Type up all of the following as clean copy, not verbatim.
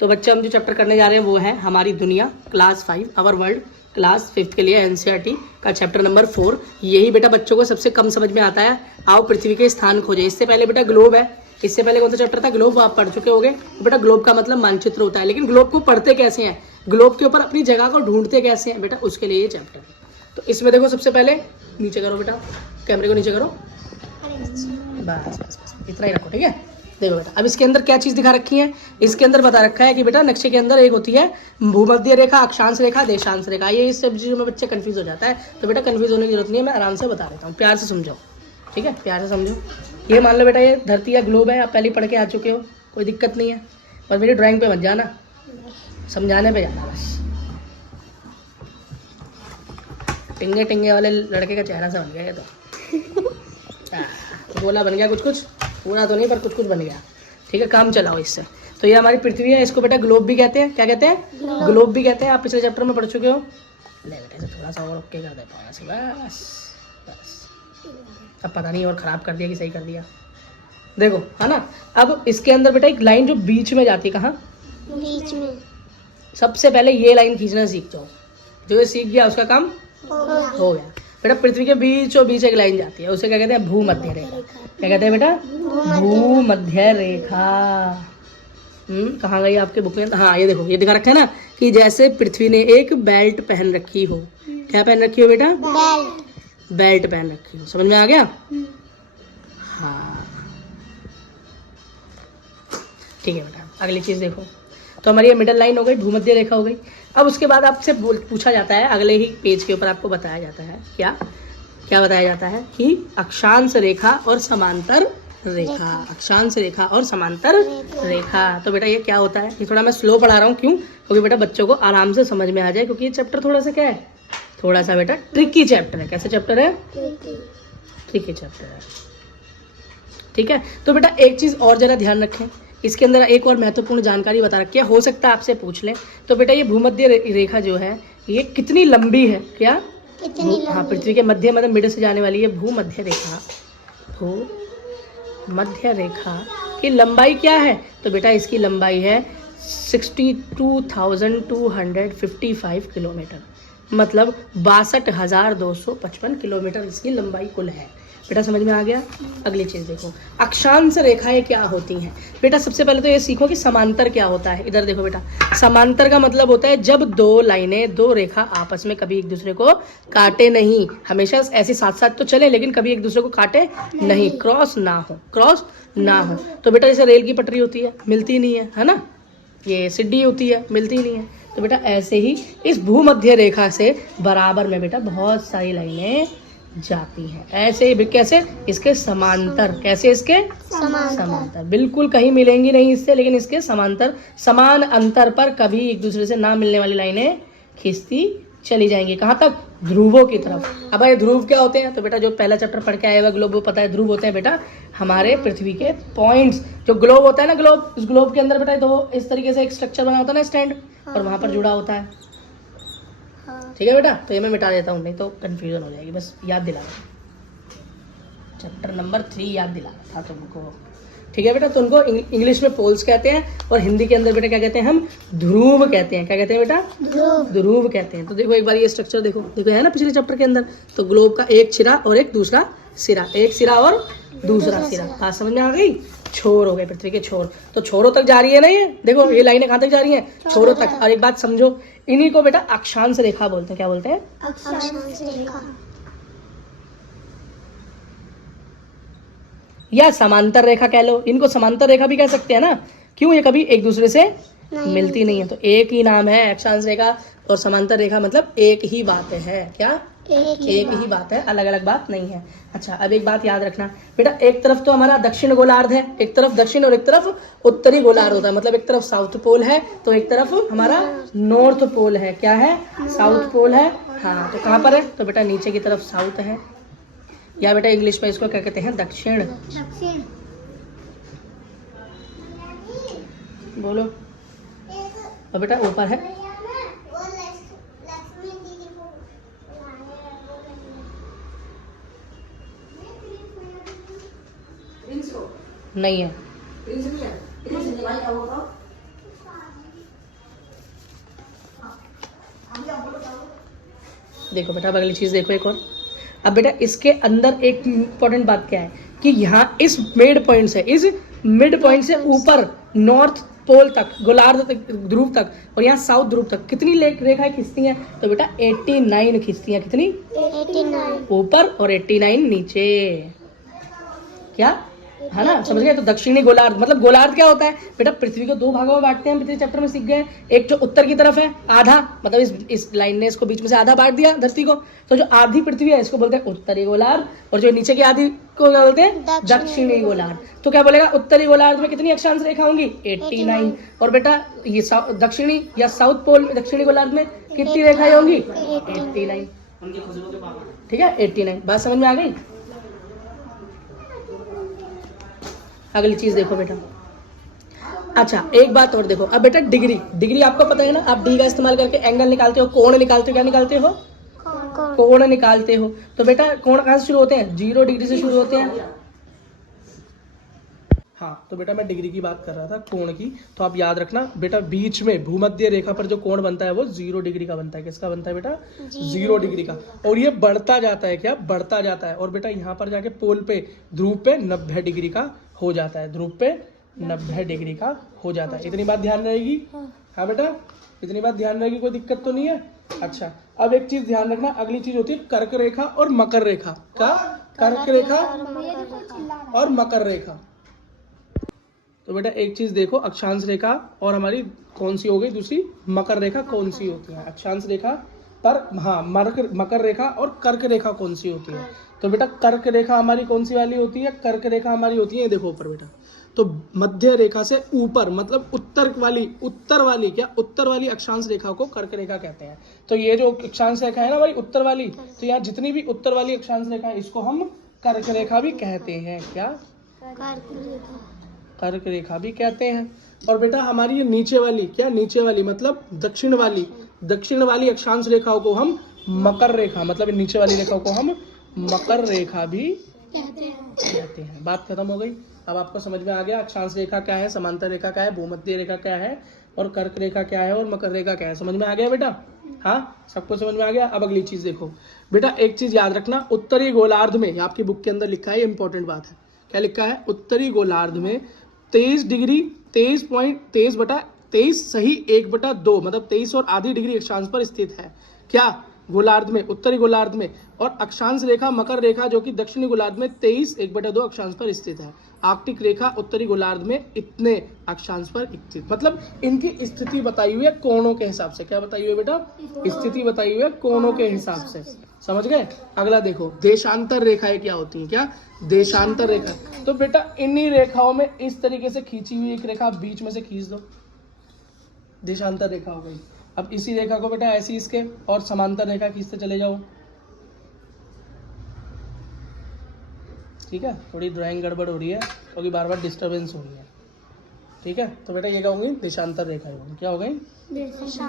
तो बच्चे हम जो चैप्टर करने जा रहे हैं वो है हमारी दुनिया, क्लास 5 आवर वर्ल्ड, क्लास 5 के लिए एनसीईआरटी का चैप्टर नंबर 4। यही बेटा बच्चों को सबसे कम समझ में आता है। आओ पृथ्वी के स्थान खोजे। इससे पहले बेटा ग्लोब है, इससे पहले कौन सा चैप्टर था? ग्लोब। आप पढ़ चुके होंगे। तो बेटा ग्लोब का मतलब मानचित्र होता है, लेकिन ग्लोब को पढ़ते कैसे हैं, ग्लोब के ऊपर अपनी जगह को ढूंढते कैसे हैं बेटा, उसके लिए ये चैप्टर है। तो इसमें देखो सबसे पहले नीचे करो बेटा, कैमरे को नीचे करो, बस बस बस इतना ही रखो, ठीक है। देखो बेटा अब इसके अंदर क्या चीज़ दिखा रखी है, इसके अंदर बता रखा है कि बेटा नक्शे के अंदर एक होती है भूमध्य रेखा, अक्षांश रेखा, देशांश रेखा। ये इस सब चीज़ों में बच्चे कंफ्यूज हो जाता है, तो बेटा कंफ्यूज होने की जरूरत नहीं है, मैं आराम से बता देता हूँ, प्यार से समझो, ठीक है, प्यार से समझो। ये मान लो बेटा ये धरती या ग्लोब है, आप पहले पढ़ के आ चुके हो, कोई दिक्कत नहीं है, पर मेरी ड्राइंग पे मत जाना, समझाने पे जाना बस। टिंगे टिंगे वाले लड़के का चेहरा सा बन गया ये तो गोला बन गया, कुछ कुछ पूरा तो नहीं पर कुछ कुछ बन गया, ठीक है, काम चलाओ इससे। तो ये हमारी पृथ्वी है, इसको बेटा ग्लोब भी कहते हैं। क्या कहते हैं? ग्लोब भी कहते हैं। आप पिछले चैप्टर में पढ़ चुके हो। ले बेटा इसे थोड़ा सा और ओके कर देता हूँ ऐसे, बस बस। अब पता नहीं और ख़राब कर दिया कि सही कर दिया, देखो है ना। अब इसके अंदर बेटा एक लाइन जो बीच में जाती है, कहाँ? बीच में। सबसे पहले ये लाइन खींचना सीख जाओ, जो ये सीख गया उसका काम हो गया। बेटा पृथ्वी के बीचों बीच एक लाइन जाती है, उसे क्या कहते हैं? भूमध्य रेखा। क्या कहते हैं बेटा? भूमध्य रेखा। कहाँ गई आपके बुक में? हाँ ये देखो, ये दिखा रखा है ना कि जैसे पृथ्वी ने एक बेल्ट पहन रखी हो। क्या पहन रखी हो बेटा? बेल्ट पहन रखी हो। समझ में आ गया? हाँ ठीक है बेटा। अगली चीज देखो, तो हमारी ये मिडल लाइन हो गई, भूमध्य रेखा हो गई। अब उसके बाद आपसे पूछा जाता है, अगले ही पेज के ऊपर आपको बताया जाता है, क्या क्या बताया जाता है कि अक्षांश रेखा और समांतर रेखा, अक्षांश रेखा और समांतर रेखा। तो बेटा ये क्या होता है? ये थोड़ा मैं स्लो पढ़ा रहा हूँ, क्यों? क्योंकि बेटा बच्चों को आराम से समझ में आ जाए, क्योंकि ये चैप्टर थोड़ा सा क्या है, थोड़ा सा बेटा ट्रिकी चैप्टर है। कैसे चैप्टर है? ट्रिकी चैप्टर है, ठीक है। तो बेटा एक चीज़ और जरा ध्यान रखें, इसके अंदर एक और महत्वपूर्ण जानकारी बता रखी है, हो सकता है आपसे पूछ लें। तो बेटा ये भूमध्य रेखा जो है ये कितनी लंबी है? क्या? हाँ, पृथ्वी के मध्य मतलब मिडल से जाने वाली है भूमध्य रेखा। भूमध्य रेखा की लंबाई क्या है? तो बेटा इसकी लंबाई है 62,255 किलोमीटर, मतलब 62,255 किलोमीटर इसकी लंबाई कुल है। बेटा समझ में आ गया? अगली चीज़ देखो, अक्षांश रेखाएं क्या होती हैं। बेटा सबसे पहले तो ये सीखो कि समांतर क्या होता है। इधर देखो बेटा, समांतर का मतलब होता है जब दो लाइनें, दो रेखा आपस में कभी एक दूसरे को काटे नहीं, हमेशा ऐसे साथ साथ तो चले लेकिन कभी एक दूसरे को काटे नहीं, क्रॉस ना हो, क्रॉस ना हो। तो बेटा जैसे रेल की पटरी होती है, मिलती नहीं है ना, ये सीढ़ी होती है, मिलती नहीं है। तो बेटा ऐसे ही इस भूमध्य रेखा से बराबर में बेटा बहुत सारी लाइनें जाती हैं, ऐसे ही। कैसे? इसके समांतर। कैसे? इसके समांतर, बिल्कुल कहीं मिलेंगी नहीं इससे, लेकिन इसके समांतर, समान अंतर पर कभी एक दूसरे से ना मिलने वाली लाइनें खींचती चली जाएंगी। कहाँ तक? ध्रुवों की तरफ। अब ये ध्रुव क्या होते हैं? तो बेटा जो पहला चैप्टर पढ़ के आए हुआ ग्लोब, वो पता है ध्रुव होते हैं बेटा हमारे पृथ्वी के पॉइंट्स। जो ग्लोब होता है ना, ग्लोब, इस ग्लोब के अंदर बेटा तो इस तरीके से एक स्ट्रक्चर बना होता है ना, स्टैंड, और वहाँ पर जुड़ा होता है, ठीक है बेटा। तो ये मैं मिटा देता हूँ, नहीं तो कंफ्यूजन हो जाएगी, बस याद दिला रहा, चैप्टर नंबर 3 याद दिला रहा था तुमको, ठीक है बेटा। तो उनको इंग्लिश में पोल्स कहते हैं, और हिंदी के अंदर बेटा क्या कहते हैं? हम ध्रुव कहते हैं। क्या कहते हैं बेटा? ध्रुव कहते हैं। तो देखो एक बार ये स्ट्रक्चर देखो, देखो है ना पिछले चैप्टर के अंदर, तो ग्लोब का एक सिरा और एक दूसरा सिरा, एक सिरा और दूसरा सिरा। बात समझ में आ गई? छोर हो गए पृथ्वी के छोर, तो छोरों तक जा रही है ना ये, देखो ये लाइनें कहाँ तक जा रही हैं? छोरों तक। और एक बात समझो, इन्हीं को बेटा अक्षांश रेखा बोलते हैं। क्या बोलते हैं? अक्षांश रेखा या समांतर रेखा कह लो, इनको समांतर रेखा भी कह सकते हैं ना, क्यों? ये कभी एक दूसरे से मिलती नहीं है, तो एक ही नाम है अक्षांश रेखा और समांतर रेखा, मतलब एक ही बात है। क्या? एक ही बात है, अलग अलग बात नहीं है। अच्छा अब एक बात याद रखना बेटा, एक तरफ तो हमारा दक्षिण गोलार्ध है, एक तरफ दक्षिण और एक तरफ उत्तरी गोलार्ध होता है, मतलब एक तरफ साउथ पोल है तो एक तरफ हमारा नॉर्थ पोल है। क्या है? साउथ पोल है। हाँ, तो कहाँ पर है? तो बेटा नीचे की तरफ साउथ है, या बेटा इंग्लिश में इसको क्या कहते हैं? दक्षिण। बोलो। और बेटा ऊपर है नहीं है, देखो बेटा अब अगली चीज़ देखो एक और। अब बेटा इसके अंदर एक इम्पॉर्टेंट बात क्या है कि यहाँ इस मिड पॉइंट से ऊपर नॉर्थ पोल तक, गोलार्ध तक, ध्रुव तक, और यहाँ साउथ ध्रुव तक कितनी रेखाएं खींचती हैं? तो बेटा 89 खींचती हैं। कितनी? 89 ऊपर और 89 नीचे। क्या है ना, समझ गए? तो दक्षिणी गोलार्ध मतलब गोलार्ध क्या होता है बेटा? पृथ्वी को दो भागों में बांटते हैं, पिछले चैप्टर में सीख गए। एक जो उत्तर की तरफ है आधा, मतलब इस लाइन ने इसको बीच में से आधा बांट दिया धरती को, तो जो आधी पृथ्वी है इसको बोलते हैं उत्तरी गोलार्ध, और जो नीचे की आधी को क्या बोलते हैं? दक्षिणी गोलार्ध। तो क्या बोलेगा? उत्तरी गोलार्ध में कितनी अक्षांश रेखा होंगी? 89। और बेटा ये दक्षिणी या साउथ पोल में, दक्षिणी गोलार्ध में कितनी रेखाएं होंगी? 89। ठीक है, 89। बात समझ में आ गई? अगली चीज देखो बेटा। अच्छा एक बात और देखो। अब बेटा डिग्री आपको पता है ना, आप डी का इस्तेमाल करके एंगल निकालते हो, कोण निकालते हो। क्या निकालते हो? कोण निकालते हो। तो बेटा कोण कहाँ से शुरू होते हैं? 0 डिग्री से शुरू होते हैं। हाँ, तो बेटा मैं डिग्री की बात कर रहा था, कोण की। तो आप याद रखना बेटा, बीच में भूमध्य रेखा पर जो कोण बनता है वो 0 डिग्री का बनता है। किसका बनता है बेटा? 0 डिग्री का। और ये बढ़ता जाता है। क्या बढ़ता जाता है? और बेटा यहाँ पर जाके पोल पे, ध्रुव पे 90 डिग्री का हो जाता है। ध्रुव पे 90 डिग्री का हो जाता है। इतनी बात ध्यान रहेगी? हाँ बेटा, इतनी बात ध्यान रहेगी, कोई दिक्कत तो नहीं है? अच्छा, अब एक चीज ध्यान रखना, अगली चीज होती है कर्क रेखा और मकर रेखा। क्या? कर्क रेखा और मकर रेखा। तो बेटा एक चीज देखो, अक्षांश रेखा और हमारी कौन सी हो गई दूसरी? मकर रेखा कौन सी होती है? अक्षांश रेखा पर, हाँ, मकर रेखा और कर्क रेखा कौन सी होती है? तो बेटा कर्क रेखा हमारी कौन सी वाली होती है? कर्क रेखा हमारी होती है, देखो ऊपर बेटा, तो मध्य रेखा से ऊपर मतलब उत्तर वाली अक्षांश रेखा को कर्क रेखा कहते हैं। तो ये जो अक्षांश रेखा है ना हमारी उत्तर वाली, तो यहाँ जितनी भी उत्तर वाली अक्षांश रेखा है इसको हम कर्क रेखा भी कहते हैं। क्या? कर्क रेखा भी कहते हैं। और बेटा हमारी ये नीचे वाली, क्या? नीचे वाली मतलब दक्षिण वाली अक्षांश रेखाओं को हम मकर रेखा, मतलब नीचे वाली रेखा को हम मकर रेखा भी कहते हैं। बात खत्म हो गई। अब आपको समझ में आ गया अक्षांश रेखा क्या है, समांतर रेखा क्या है, भूमध्य रेखा क्या है, और कर्क रेखा क्या है, और मकर रेखा क्या है। समझ में आ गया बेटा? हाँ, सबको समझ में आ गया। अब अगली चीज देखो बेटा, एक चीज याद रखना, उत्तरी गोलार्ध में, आपकी बुक के अंदर लिखा है, इंपॉर्टेंट बात है, क्या लिखा है? उत्तरी गोलार्ध में 23 डिग्री 23 सही 1/2 मतलब 23 और आधी डिग्री अक्षांश पर स्थित है। क्या? गोलार्ध में, उत्तरी गोलार्ध में। और अक्षांश रेखा मकर रेखा जो कि दक्षिणी गोलार्ध में 23 1/2 अक्षांश पर स्थित है। आर्कटिक रेखा उत्तरी गोलार्ध में इतने अक्षांश पर स्थित, मतलब इनकी स्थिति बताई हुई है कोणों के हिसाब से। क्या बताई हुई है बेटा? स्थिति बताई हुई है कोणों के हिसाब से। समझ गए? अगला देखो, देशांतर रेखाएं क्या होती हैं? क्या? देशांतर रेखा। तो बेटा इन्हीं रेखाओं में इस तरीके से खींची हुई एक रेखा बीच में से खींच दो, देशांतर रेखा हो गई। अब इसी रेखा को बेटा ऐसी इसके और समांतर रेखा खींचते चले जाओ। ठीक है, थोड़ी ड्राइंग गड़बड़ हो रही है क्योंकि बार बार डिस्टरबेंस हो रही है। ठीक है, तो बेटा ये क्या होंगी? देशांतर रेखाएं होंगी। क्या हो गई?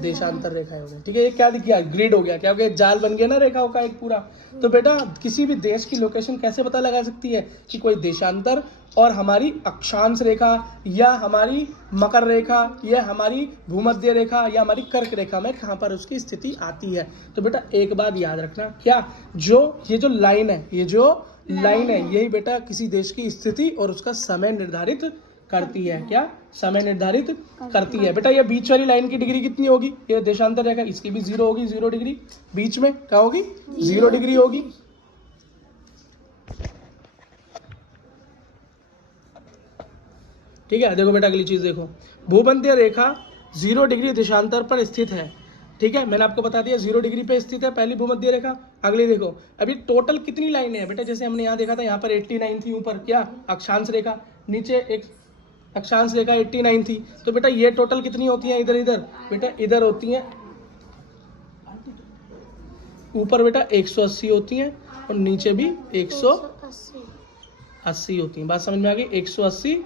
देशांतर रेखाएं हो गई। ठीक है, ये क्या दिख गया? ग्रिड हो गया। क्या हो गया? जाल बन गया ना रेखाओं का एक पूरा। तो बेटा किसी भी देश की लोकेशन कैसे पता लगा सकती है कि कोई देशांतर और हमारी अक्षांश रेखा या हमारी मकर रेखा या हमारी भूमध्य रेखा या हमारी कर्क रेखा में कहाँ पर उसकी स्थिति आती है? तो बेटा एक बात याद रखना, क्या? ये जो लाइन है यही बेटा किसी देश की स्थिति और उसका समय निर्धारित करती है। क्या? समय निर्धारित करती है। बेटा ये बीच वाली लाइन की डिग्री कितनी होगी? ये देशांतर रेखा, इसकी भी 0 होगी। 0 डिग्री बीच में क्या होगी? 0 डिग्री होगी। ठीक है, देखो बेटा अगली चीज देखो, भूमध्य रेखा 0 डिग्री देशांतर पर स्थित है। ठीक है, मैंने आपको बता दिया 0 डिग्री पे स्थित है पहली भूमध्य रेखा। अगली देखो, अभी टोटल कितनी लाइनें हैं बेटा? जैसे हमने यहाँ देखा था, यहाँ पर 89 थी ऊपर, क्या? अक्षांश रेखा, नीचे एक अक्षांश रेखा 89 थी। तो बेटा ये टोटल कितनी होती है? इधर बेटा इधर होती हैं ऊपर बेटा 180 होती हैं और नीचे भी 180 होती हैं। बात समझ में आ गई? 180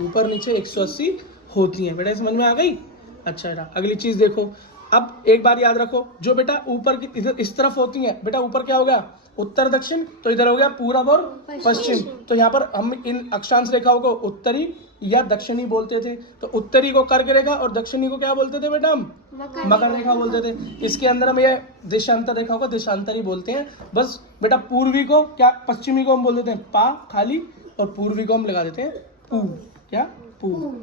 ऊपर नीचे 180 होती हैं। बेटा समझ में आ गई? अच्छा बेटा अगली चीज देखो, अब एक बार याद रखो, जो बेटा ऊपर की इधर इस तरफ होती हैं बेटा, ऊपर क्या होगा? उत्तर दक्षिण, तो इधर हो गया पूरब और पश्चिम। तो यहाँ पर हम इन अक्षांश रेखाओं को उत्तरी या दक्षिणी बोलते थे। तो उत्तरी को कर्क रेखा और दक्षिणी को क्या बोलते थे बेटा हम? मकर रेखा बोलते थे। इसके अंदर हम ये देशांतर रेखाओं को देशांतरी बोलते हैं। बस बेटा पूर्वी को क्या, पश्चिमी को हम बोल देते हैं पा खाली, और पूर्वी को हम लगा देते हैं पू। क्या? पू।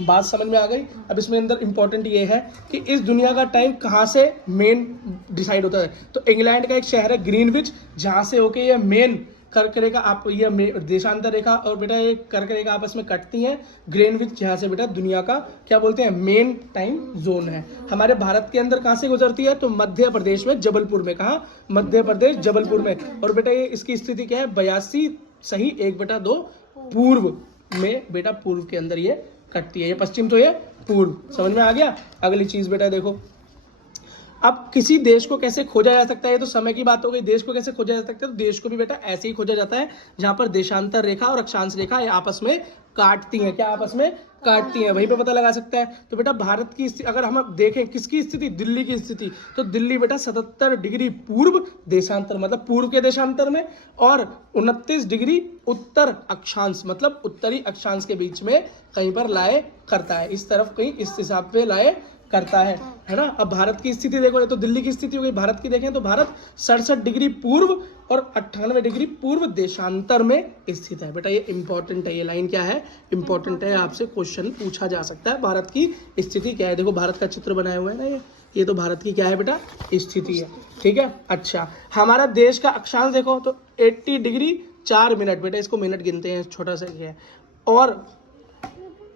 बात समझ में आ गई? अब इसमें अंदर इंपॉर्टेंट ये है कि इस दुनिया का टाइम कहाँ से मेन डिसाइड होता है। तो इंग्लैंड का एक शहर है ग्रीनविच, जहाँ से होके ये मेन कर्क रेखा आप ये देशांतर रेखा और बेटा ये कर्क रेखा आपस में कटती हैं। ग्रीनविच जहाँ से बेटा दुनिया का क्या बोलते हैं मेन टाइम जोन है। हमारे भारत के अंदर कहाँ से गुजरती है? तो मध्य प्रदेश में जबलपुर में। कहाँ? मध्य प्रदेश जबलपुर में। और बेटा ये इसकी स्थिति क्या है? 82 सही 1/2 पूर्व में बेटा पूर्व के अंदर ये कटती है। ये पश्चिम तो ये पूर्व। समझ में आ गया? अगली चीज बेटा देखो, अब किसी देश को कैसे खोजा जा सकता है? ये तो समय की बात हो गई। देश को कैसे खोजा जा सकता है? तो देश को भी बेटा ऐसे ही खोजा जाता है जहां पर देशांतर रेखा और अक्षांश रेखा आपस में काटती हैं। क्या आपस में काटती हैं? वहीं पे पता लगा सकता है। तो बेटा भारत की अगर हम देखें किसकी स्थिति, दिल्ली की स्थिति, तो दिल्ली बेटा 77 डिग्री पूर्व देशांतर मतलब पूर्व के देशांतर में, और 29 डिग्री उत्तर अक्षांश मतलब उत्तरी अक्षांश के बीच में कहीं पर लाए करता है। इस तरफ कहीं इस हिसाब पे लाए करता है ना। अब भारत की स्थिति देखो, ये तो दिल्ली की स्थिति हो गई। भारत की देखें तो भारत 67 डिग्री पूर्व और 98 डिग्री पूर्व देशांतर में स्थित है। बेटा ये इंपॉर्टेंट है, ये लाइन क्या है? इंपॉर्टेंट है, आपसे क्वेश्चन पूछा जा सकता है। भारत की स्थिति क्या है? देखो भारत का चित्र बनाया हुआ है ना, ये तो भारत की क्या है बेटा? स्थिति है। ठीक है। अच्छा, हमारा देश का अक्षांश देखो तो 80 डिग्री 4 मिनट, बेटा इसको मिनट गिनते हैं, छोटा सा है, और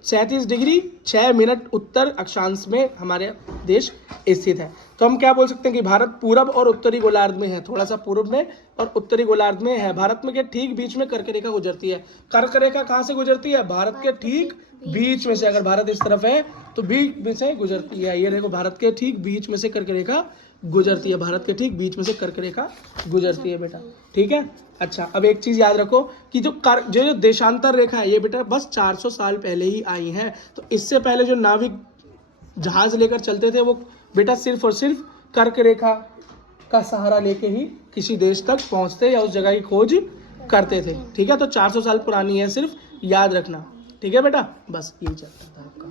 37 डिग्री 6 मिनट उत्तर अक्षांश में हमारे देश स्थित है। तो हम क्या बोल सकते हैं कि भारत पूरब और उत्तरी गोलार्ध में है, थोड़ा सा पूर्व में और उत्तरी गोलार्ध में है। भारत में क्या ठीक बीच में कर्क रेखा गुजरती है। कर्क रेखा कहाँ से गुजरती है? भारत के ठीक बीच में से। अगर भारत इस तरफ है तो बीच में से गुजरती है। ये देखो भारत के ठीक बीच में से कर्क रेखा गुजरती है। भारत के ठीक बीच में से कर्क रेखा गुजरती है बेटा। ठीक है। अच्छा, अब एक चीज याद रखो कि जो देशांतर रेखा है ये बेटा बस 400 साल पहले ही आई है। तो इससे पहले जो नाविक जहाज लेकर चलते थे वो बेटा सिर्फ और सिर्फ कर्क रेखा का सहारा लेके ही किसी देश तक पहुंचते या उस जगह की खोज करते थे। ठीक है। तो 400 साल पुरानी है, सिर्फ याद रखना। ठीक है बेटा, बस यही चलता था आपका।